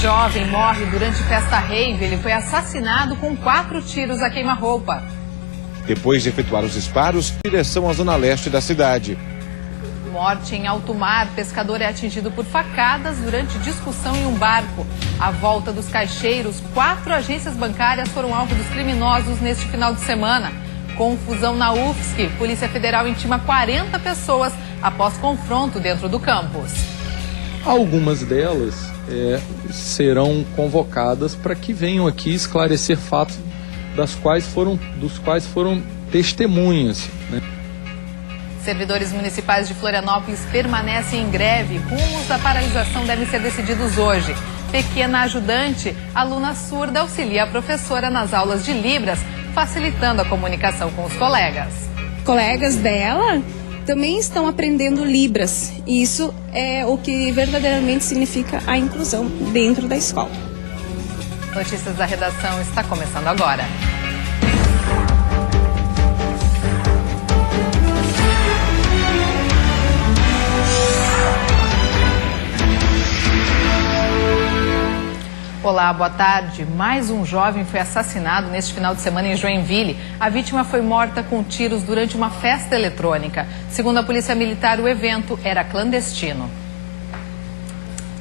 Jovem morre durante festa rave. Ele foi assassinado com 4 tiros a queima-roupa. Depois de efetuar os disparos, em direção à zona leste da cidade. Morte em alto mar. Pescador é atingido por facadas durante discussão em um barco. À volta dos caixeiros, 4 agências bancárias foram alvo dos criminosos neste final de semana. Confusão na UFSC. Polícia Federal intima 40 pessoas após confronto dentro do campus. Algumas delas serão convocadas para que venham aqui esclarecer fatos dos quais foram testemunhas, né? Servidores municipais de Florianópolis permanecem em greve. Rumos da paralisação devem ser decididos hoje. Pequena ajudante, aluna surda, auxilia a professora nas aulas de Libras, facilitando a comunicação com os colegas. Colegas dela também estão aprendendo Libras. E isso é o que verdadeiramente significa a inclusão dentro da escola. Notícias da Redação está começando agora. Olá, boa tarde. Mais um jovem foi assassinado neste final de semana em Joinville. A vítima foi morta com tiros durante uma festa eletrônica. Segundo a Polícia Militar, o evento era clandestino.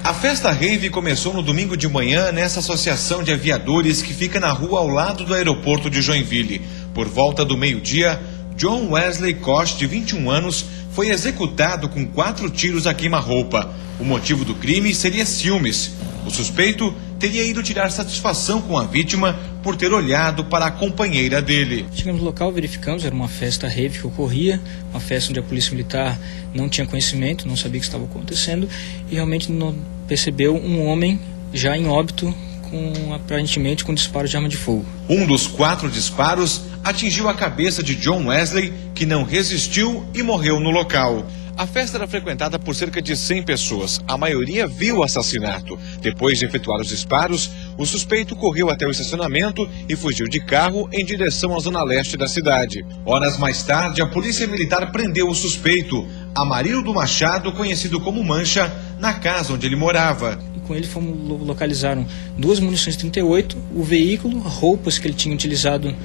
A festa rave começou no domingo de manhã nessa associação de aviadores que fica na rua ao lado do aeroporto de Joinville. Por volta do meio-dia, John Wesley Koch, de 21 anos, foi executado com 4 tiros a queima-roupa. O motivo do crime seria ciúmes. O suspeito teria ido tirar satisfação com a vítima por ter olhado para a companheira dele. Chegamos no local, verificamos, era uma festa rave que ocorria, uma festa onde a Polícia Militar não tinha conhecimento, não sabia o que estava acontecendo e realmente não percebeu um homem já em óbito, aparentemente com disparo de arma de fogo. Um dos 4 disparos atingiu a cabeça de John Wesley, que não resistiu e morreu no local. A festa era frequentada por cerca de 100 pessoas. A maioria viu o assassinato. Depois de efetuar os disparos, o suspeito correu até o estacionamento e fugiu de carro em direção à zona leste da cidade. Horas mais tarde, a Polícia Militar prendeu o suspeito, Amarildo Machado, conhecido como Mancha, na casa onde ele morava. Com ele localizaram 2 munições 38, o veículo, roupas que ele tinha utilizado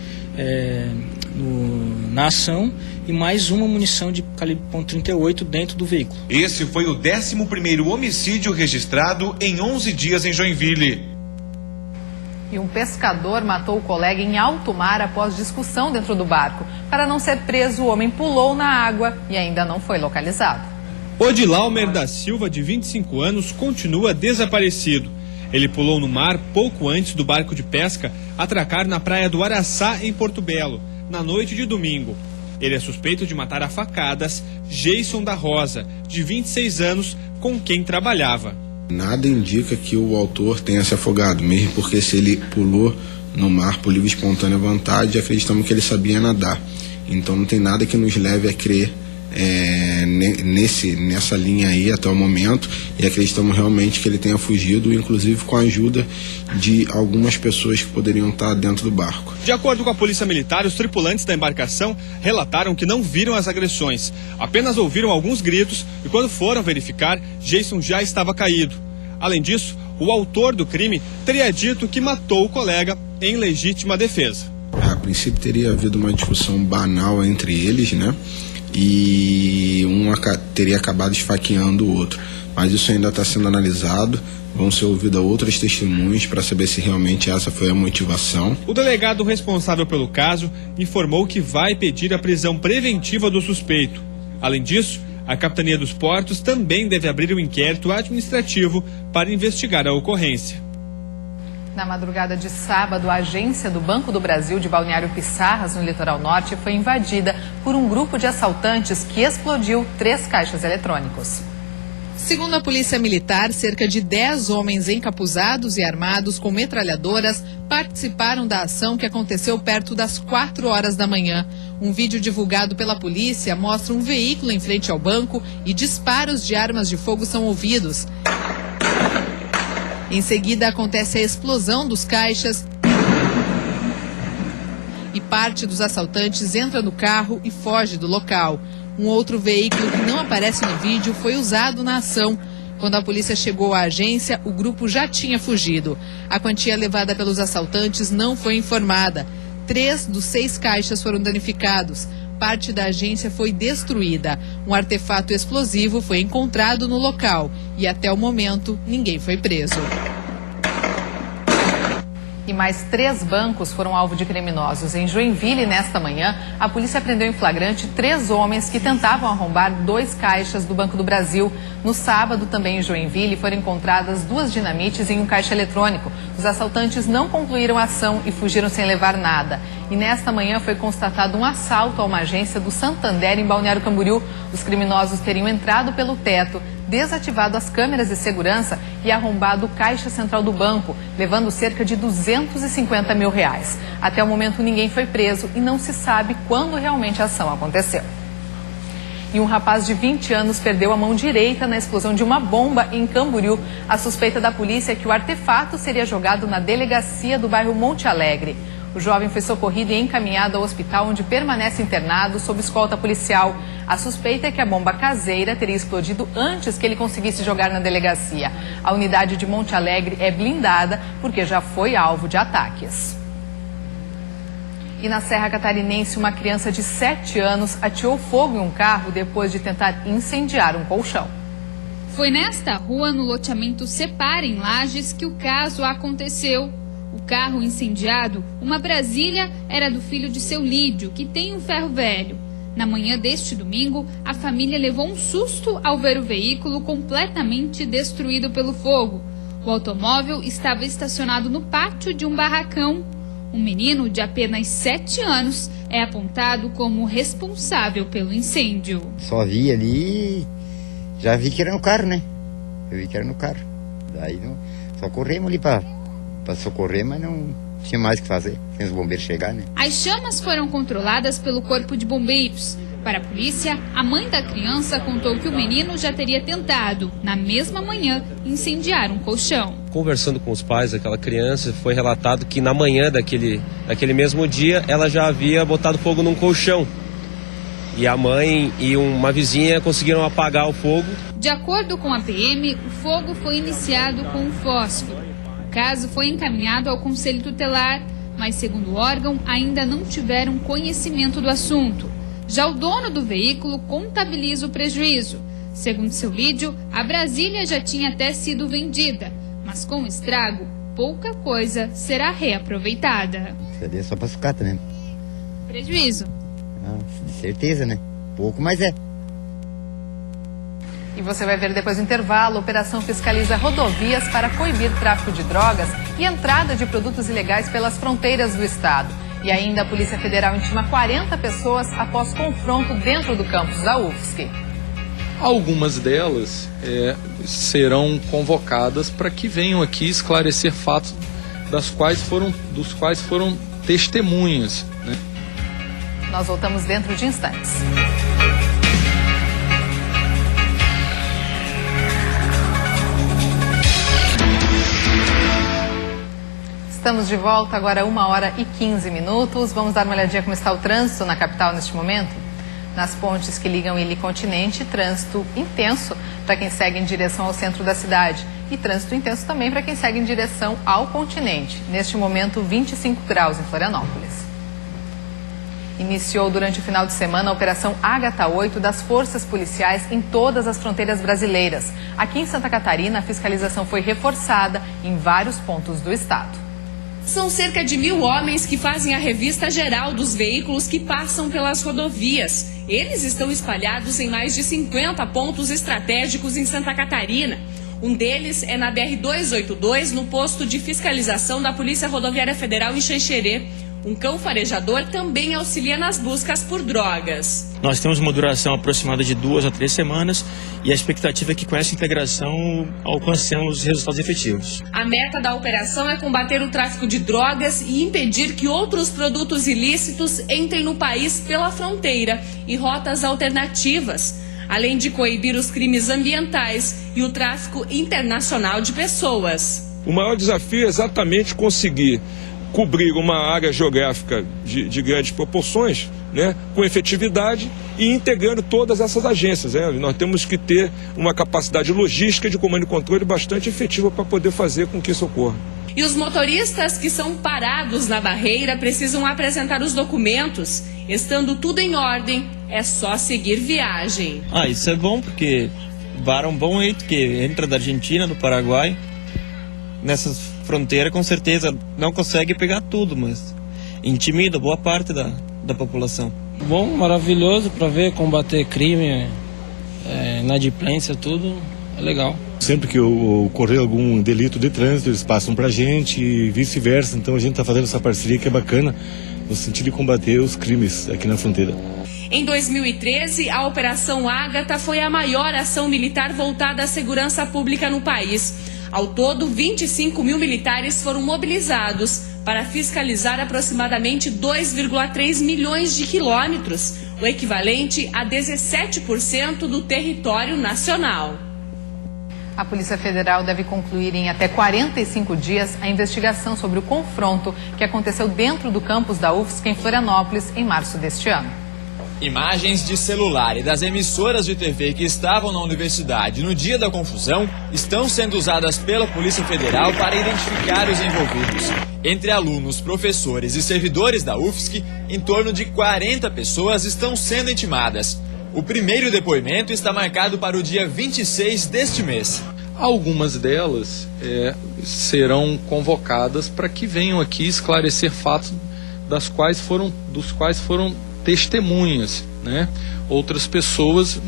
na ação e mais uma munição de calibre .38 dentro do veículo. Esse foi o 11º homicídio registrado em 11 dias em Joinville. E um pescador matou o colega em alto mar após discussão dentro do barco. Para não ser preso, o homem pulou na água e ainda não foi localizado. Odilaumer da Silva, de 25 anos, continua desaparecido. Ele pulou no mar pouco antes do barco de pesca atracar na praia do Araçá, em Porto Belo, na noite de domingo. Ele é suspeito de matar a facadas Jason da Rosa, de 26 anos, com quem trabalhava. Nada indica que o autor tenha se afogado, mesmo porque se ele pulou no mar por livre e espontânea vontade, acreditamos que ele sabia nadar. Então não tem nada que nos leve a crer nessa linha aí até o momento, e acreditamos realmente que ele tenha fugido, inclusive com a ajuda de algumas pessoas que poderiam estar dentro do barco. De acordo com a Polícia Militar, os tripulantes da embarcação relataram que não viram as agressões, apenas ouviram alguns gritos e quando foram verificar, Jason já estava caído. Além disso, o autor do crime teria dito que matou o colega em legítima defesa. A princípio teria havido uma discussão banal entre eles, né? E um teria acabado esfaqueando o outro. Mas isso ainda está sendo analisado, vão ser ouvidas outras testemunhas para saber se realmente essa foi a motivação. O delegado responsável pelo caso informou que vai pedir a prisão preventiva do suspeito. Além disso, a Capitania dos Portos também deve abrir um inquérito administrativo para investigar a ocorrência. Na madrugada de sábado, a agência do Banco do Brasil de Balneário Pissarras, no litoral norte, foi invadida por um grupo de assaltantes que explodiu 3 caixas eletrônicos. Segundo a Polícia Militar, cerca de 10 homens encapuzados e armados com metralhadoras participaram da ação que aconteceu perto das 4 horas da manhã. Um vídeo divulgado pela polícia mostra um veículo em frente ao banco e disparos de armas de fogo são ouvidos. Em seguida, acontece a explosão dos caixas e parte dos assaltantes entra no carro e foge do local. Um outro veículo que não aparece no vídeo foi usado na ação. Quando a polícia chegou à agência, o grupo já tinha fugido. A quantia levada pelos assaltantes não foi informada. 3 dos 6 caixas foram danificados. Parte da agência foi destruída. Um artefato explosivo foi encontrado no local e até o momento ninguém foi preso. E mais 3 bancos foram alvo de criminosos. Em Joinville, nesta manhã, a polícia prendeu em flagrante 3 homens que tentavam arrombar 2 caixas do Banco do Brasil. No sábado, também em Joinville, foram encontradas 2 dinamites em um caixa eletrônico. Os assaltantes não concluíram a ação e fugiram sem levar nada. E nesta manhã foi constatado um assalto a uma agência do Santander em Balneário Camboriú. Os criminosos teriam entrado pelo teto, desativado as câmeras de segurança e arrombado o caixa central do banco, levando cerca de R$250 mil. Até o momento ninguém foi preso e não se sabe quando realmente a ação aconteceu. E um rapaz de 20 anos perdeu a mão direita na explosão de uma bomba em Camboriú. A suspeita da polícia é que o artefato seria jogado na delegacia do bairro Monte Alegre. O jovem foi socorrido e encaminhado ao hospital, onde permanece internado sob escolta policial. A suspeita é que a bomba caseira teria explodido antes que ele conseguisse jogar na delegacia. A unidade de Monte Alegre é blindada porque já foi alvo de ataques. E na Serra Catarinense, uma criança de 7 anos ateou fogo em um carro depois de tentar incendiar um colchão. Foi nesta rua, no loteamento Separa, em Lages, que o caso aconteceu. O carro incendiado, uma Brasília, era do filho de seu Lídio, que tem um ferro velho. Na manhã deste domingo, a família levou um susto ao ver o veículo completamente destruído pelo fogo. O automóvel estava estacionado no pátio de um barracão. Um menino de apenas 7 anos é apontado como responsável pelo incêndio. Só vi ali, já vi que era no carro, né? Eu vi que era no carro. Daí só corremos ali para socorrer, mas não tinha mais o que fazer. Sem os bombeiros chegar, né? As chamas foram controladas pelo corpo de bombeiros. Para a polícia, a mãe da criança contou que o menino já teria tentado, na mesma manhã, incendiar um colchão. Conversando com os pais daquela criança, foi relatado que na manhã daquele mesmo dia, ela já havia botado fogo num colchão. E a mãe e uma vizinha conseguiram apagar o fogo. De acordo com a PM, o fogo foi iniciado com um fósforo. O caso foi encaminhado ao Conselho Tutelar, mas, segundo o órgão, ainda não tiveram conhecimento do assunto. Já o dono do veículo contabiliza o prejuízo. Segundo seu Lídio, a Brasília já tinha até sido vendida, mas com o estrago, pouca coisa será reaproveitada. Seria só para sucata, né? Prejuízo. Ah, de certeza, né? Pouco, mas é. E você vai ver depois do intervalo, a operação fiscaliza rodovias para coibir tráfico de drogas e entrada de produtos ilegais pelas fronteiras do estado. E ainda a Polícia Federal intima 40 pessoas após confronto dentro do campus da UFSC. Algumas delas serão convocadas para que venham aqui esclarecer fatos dos quais foram testemunhas, né? Nós voltamos dentro de instantes. Estamos de volta, agora 1h15. Vamos dar uma olhadinha como está o trânsito na capital neste momento. Nas pontes que ligam Ilha e Continente, trânsito intenso para quem segue em direção ao centro da cidade. E trânsito intenso também para quem segue em direção ao continente. Neste momento, 25 graus em Florianópolis. Iniciou durante o final de semana a Operação Ágata 8 das forças policiais em todas as fronteiras brasileiras. Aqui em Santa Catarina, a fiscalização foi reforçada em vários pontos do estado. São cerca de 1.000 homens que fazem a revista geral dos veículos que passam pelas rodovias. Eles estão espalhados em mais de 50 pontos estratégicos em Santa Catarina. Um deles é na BR-282, no posto de fiscalização da Polícia Rodoviária Federal em Xanxerê. Um cão farejador também auxilia nas buscas por drogas. Nós temos uma duração aproximada de 2 a 3 semanas e a expectativa é que com essa integração alcancemos resultados efetivos. A meta da operação é combater o tráfico de drogas e impedir que outros produtos ilícitos entrem no país pela fronteira e rotas alternativas, além de coibir os crimes ambientais e o tráfico internacional de pessoas. O maior desafio é exatamente conseguir cobrir uma área geográfica de grandes proporções, né, com efetividade e integrando todas essas agências. Nós temos que ter uma capacidade logística de comando e controle bastante efetiva para poder fazer com que isso ocorra. E os motoristas que são parados na barreira precisam apresentar os documentos. Estando tudo em ordem, é só seguir viagem. Isso é bom porque varam bom aí, que entra da Argentina, do Paraguai. Nessas fronteiras, com certeza, não consegue pegar tudo, mas intimida boa parte da população. Bom, maravilhoso para ver, combater crime, inadimplência, tudo é legal. Sempre que ocorrer algum delito de trânsito, eles passam para a gente e vice-versa. Então a gente está fazendo essa parceria que é bacana no sentido de combater os crimes aqui na fronteira. Em 2013, a Operação Ágata foi a maior ação militar voltada à segurança pública no país. Ao todo, 25 mil militares foram mobilizados para fiscalizar aproximadamente 2,3 milhões de quilômetros, o equivalente a 17% do território nacional. A Polícia Federal deve concluir em até 45 dias a investigação sobre o confronto que aconteceu dentro do campus da UFSC em Florianópolis em março deste ano. Imagens de celular e das emissoras de TV que estavam na universidade no dia da confusão estão sendo usadas pela Polícia Federal para identificar os envolvidos. Entre alunos, professores e servidores da UFSC, em torno de 40 pessoas estão sendo intimadas. O primeiro depoimento está marcado para o dia 26 deste mês. Algumas delas serão convocadas para que venham aqui esclarecer fatos dos quais foram testemunhas, né? Outras pessoas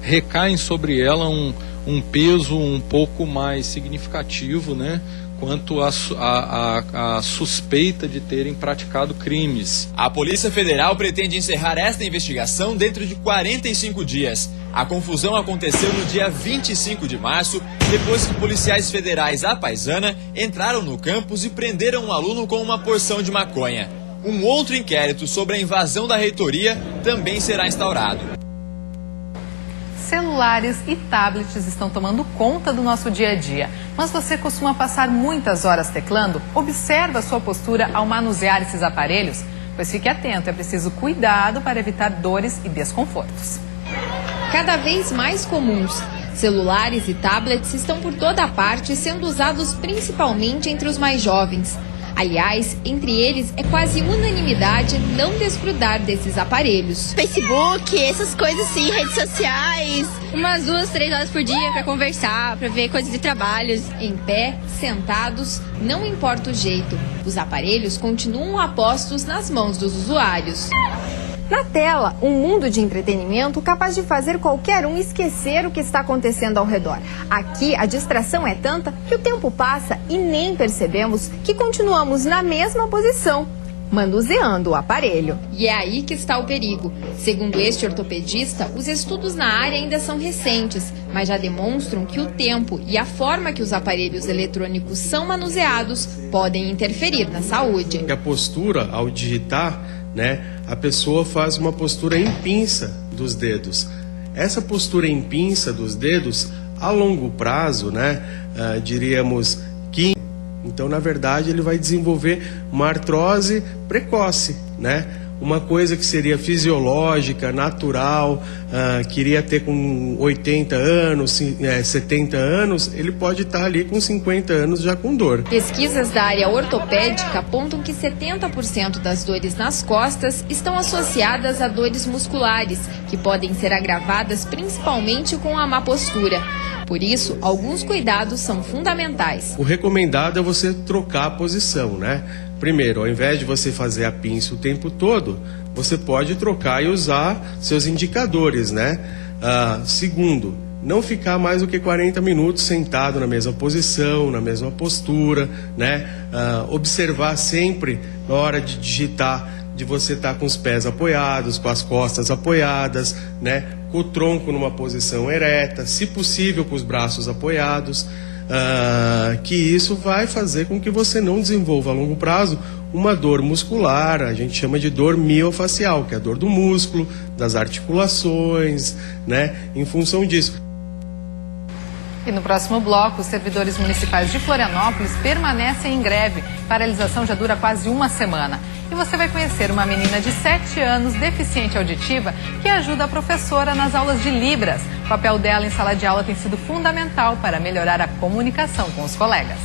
recaem sobre ela um peso um pouco mais significativo, né? Quanto à suspeita de terem praticado crimes. A Polícia Federal pretende encerrar esta investigação dentro de 45 dias. A confusão aconteceu no dia 25 de março, depois que policiais federais à paisana entraram no campus e prenderam um aluno com uma porção de maconha. Um outro inquérito sobre a invasão da reitoria também será instaurado. Celulares e tablets estão tomando conta do nosso dia a dia. Mas você costuma passar muitas horas teclando? Observa a sua postura ao manusear esses aparelhos? Pois fique atento, é preciso cuidado para evitar dores e desconfortos. Cada vez mais comuns, celulares e tablets estão por toda parte, sendo usados principalmente entre os mais jovens. Aliás, entre eles é quase unanimidade não desgrudar desses aparelhos. Facebook, essas coisas assim, redes sociais. Umas 2, 3 horas por dia para conversar, para ver coisas de trabalhos. Em pé, sentados, não importa o jeito. Os aparelhos continuam apostos nas mãos dos usuários. Na tela, um mundo de entretenimento capaz de fazer qualquer um esquecer o que está acontecendo ao redor. Aqui, a distração é tanta que o tempo passa e nem percebemos que continuamos na mesma posição, manuseando o aparelho. E é aí que está o perigo. Segundo este ortopedista, os estudos na área ainda são recentes, mas já demonstram que o tempo e a forma que os aparelhos eletrônicos são manuseados podem interferir na saúde. A postura, ao digitar, a pessoa faz uma postura em pinça dos dedos. Essa postura em pinça dos dedos, a longo prazo, diríamos que... Então, na verdade, ele vai desenvolver uma artrose precoce, Uma coisa que seria fisiológica, natural, queria ter com 80 anos, 70 anos, ele pode estar ali com 50 anos já com dor. Pesquisas da área ortopédica apontam que 70% das dores nas costas estão associadas a dores musculares, que podem ser agravadas principalmente com a má postura. Por isso, alguns cuidados são fundamentais. O recomendado é você trocar a posição, Primeiro, ao invés de você fazer a pinça o tempo todo, você pode trocar e usar seus indicadores, Segundo, não ficar mais do que 40 minutos sentado na mesma posição, na mesma postura, Observar sempre, na hora de digitar, de você estar com os pés apoiados, com as costas apoiadas, com o tronco numa posição ereta, se possível com os braços apoiados. Que isso vai fazer com que você não desenvolva a longo prazo uma dor muscular, a gente chama de dor miofacial, que é a dor do músculo, das articulações, em função disso. E no próximo bloco, os servidores municipais de Florianópolis permanecem em greve. Paralisação já dura quase uma semana. E você vai conhecer uma menina de 7 anos, deficiente auditiva, que ajuda a professora nas aulas de Libras. O papel dela em sala de aula tem sido fundamental para melhorar a comunicação com os colegas.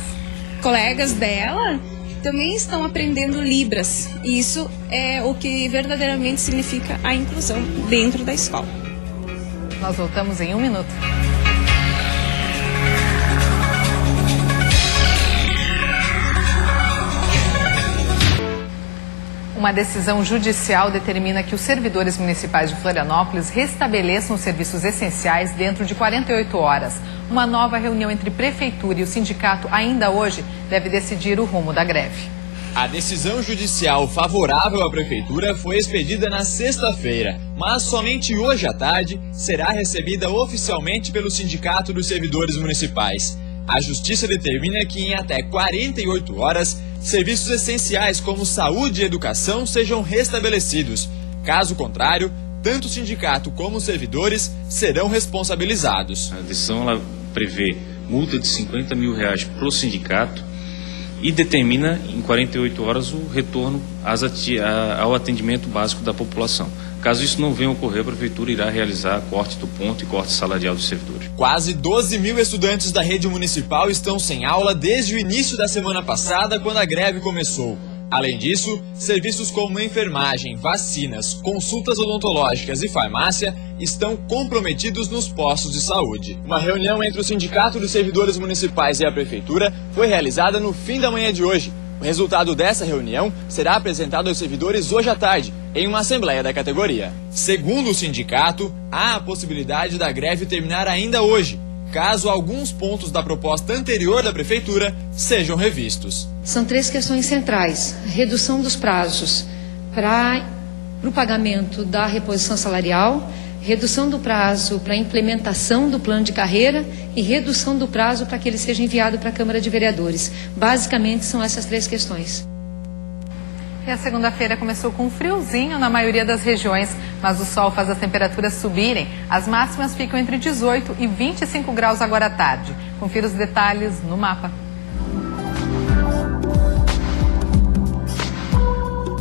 Colegas dela também estão aprendendo Libras. E isso é o que verdadeiramente significa a inclusão dentro da escola. Nós voltamos em 1 minuto. Uma decisão judicial determina que os servidores municipais de Florianópolis restabeleçam os serviços essenciais dentro de 48 horas. Uma nova reunião entre prefeitura e o sindicato ainda hoje deve decidir o rumo da greve. A decisão judicial favorável à prefeitura foi expedida na sexta-feira, mas somente hoje à tarde será recebida oficialmente pelo Sindicato dos Servidores Municipais. A justiça determina que em até 48 horas, serviços essenciais como saúde e educação sejam restabelecidos. Caso contrário, tanto o sindicato como os servidores serão responsabilizados. A decisão ela prevê multa de R$50 mil para o sindicato e determina em 48 horas o retorno ao atendimento básico da população. Caso isso não venha a ocorrer, a prefeitura irá realizar corte do ponto e corte salarial dos servidores. Quase 12 mil estudantes da rede municipal estão sem aula desde o início da semana passada, quando a greve começou. Além disso, serviços como enfermagem, vacinas, consultas odontológicas e farmácia estão comprometidos nos postos de saúde. Uma reunião entre o Sindicato dos Servidores Municipais e a Prefeitura foi realizada no fim da manhã de hoje. O resultado dessa reunião será apresentado aos servidores hoje à tarde, em uma assembleia da categoria. Segundo o sindicato, há a possibilidade da greve terminar ainda hoje, caso alguns pontos da proposta anterior da Prefeitura sejam revistos. São 3 questões centrais: redução dos prazos para o pagamento da reposição salarial, redução do prazo para a implementação do plano de carreira e redução do prazo para que ele seja enviado para a Câmara de Vereadores. Basicamente, são essas 3 questões. E a segunda-feira começou com friozinho na maioria das regiões, mas o sol faz as temperaturas subirem. As máximas ficam entre 18 e 25 graus agora à tarde. Confira os detalhes no mapa.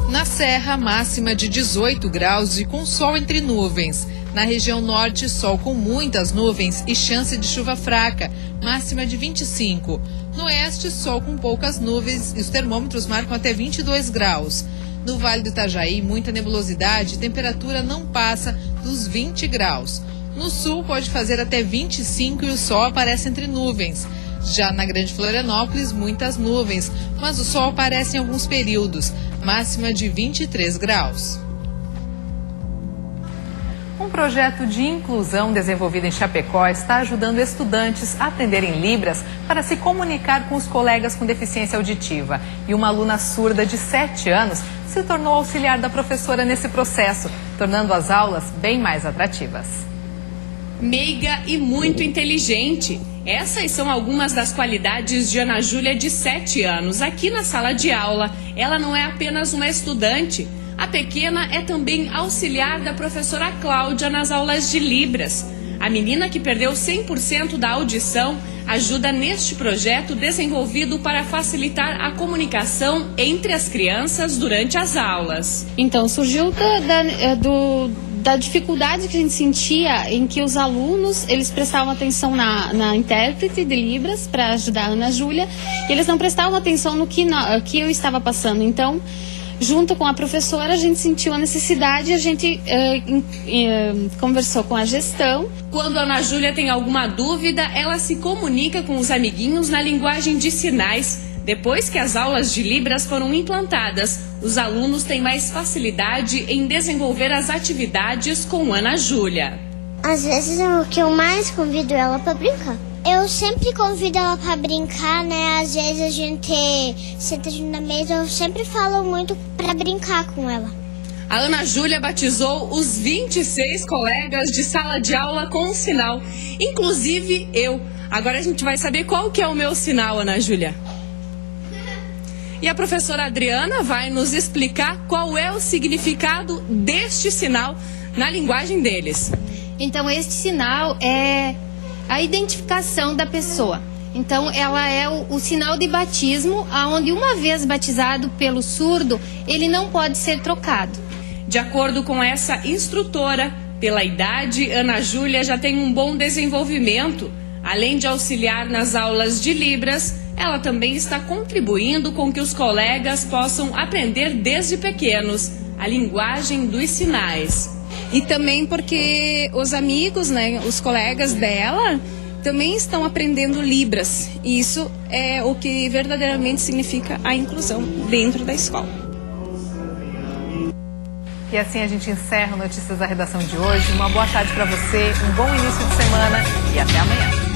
Na Serra, máxima de 18 graus e com sol entre nuvens. Na região norte, sol com muitas nuvens e chance de chuva fraca, máxima de 25. No oeste, sol com poucas nuvens e os termômetros marcam até 22 graus. No Vale do Itajaí, muita nebulosidade, temperatura não passa dos 20 graus. No sul, pode fazer até 25 e o sol aparece entre nuvens. Já na Grande Florianópolis, muitas nuvens, mas o sol aparece em alguns períodos, máxima de 23 graus. Um projeto de inclusão desenvolvido em Chapecó está ajudando estudantes a aprenderem Libras para se comunicar com os colegas com deficiência auditiva. E uma aluna surda de 7 anos se tornou auxiliar da professora nesse processo, tornando as aulas bem mais atrativas. Meiga e muito inteligente. Essas são algumas das qualidades de Ana Júlia, de 7 anos. Aqui na sala de aula, ela não é apenas uma estudante. A pequena é também auxiliar da professora Cláudia nas aulas de Libras. A menina, que perdeu 100% da audição, ajuda neste projeto desenvolvido para facilitar a comunicação entre as crianças durante as aulas. Então, surgiu da dificuldade que a gente sentia em que os alunos, eles prestavam atenção na intérprete de Libras para ajudar a Ana Júlia, e eles não prestavam atenção no que eu estava passando. Então, junto com a professora, a gente sentiu a necessidade e a gente conversou com a gestão. Quando a Ana Júlia tem alguma dúvida, ela se comunica com os amiguinhos na linguagem de sinais. Depois que as aulas de Libras foram implantadas, os alunos têm mais facilidade em desenvolver as atividades com Ana Júlia. Às vezes o que eu mais convido ela para brincar. Eu sempre convido ela para brincar, né? Às vezes a gente senta na mesa, eu sempre falo muito para brincar com ela. A Ana Júlia batizou os 26 colegas de sala de aula com um sinal, inclusive eu. Agora a gente vai saber qual que é o meu sinal, Ana Júlia. E a professora Adriana vai nos explicar qual é o significado deste sinal na linguagem deles. Então, este sinal é a identificação da pessoa. Então, ela é o sinal de batismo, onde uma vez batizado pelo surdo, ele não pode ser trocado. De acordo com essa instrutora, pela idade, Ana Júlia já tem um bom desenvolvimento. Além de auxiliar nas aulas de Libras, ela também está contribuindo com que os colegas possam aprender desde pequenos a linguagem dos sinais. E também porque os amigos, né, os colegas dela, também estão aprendendo Libras. E isso é o que verdadeiramente significa a inclusão dentro da escola. E assim a gente encerra o Notícias da Redação de hoje. Uma boa tarde para você, um bom início de semana e até amanhã.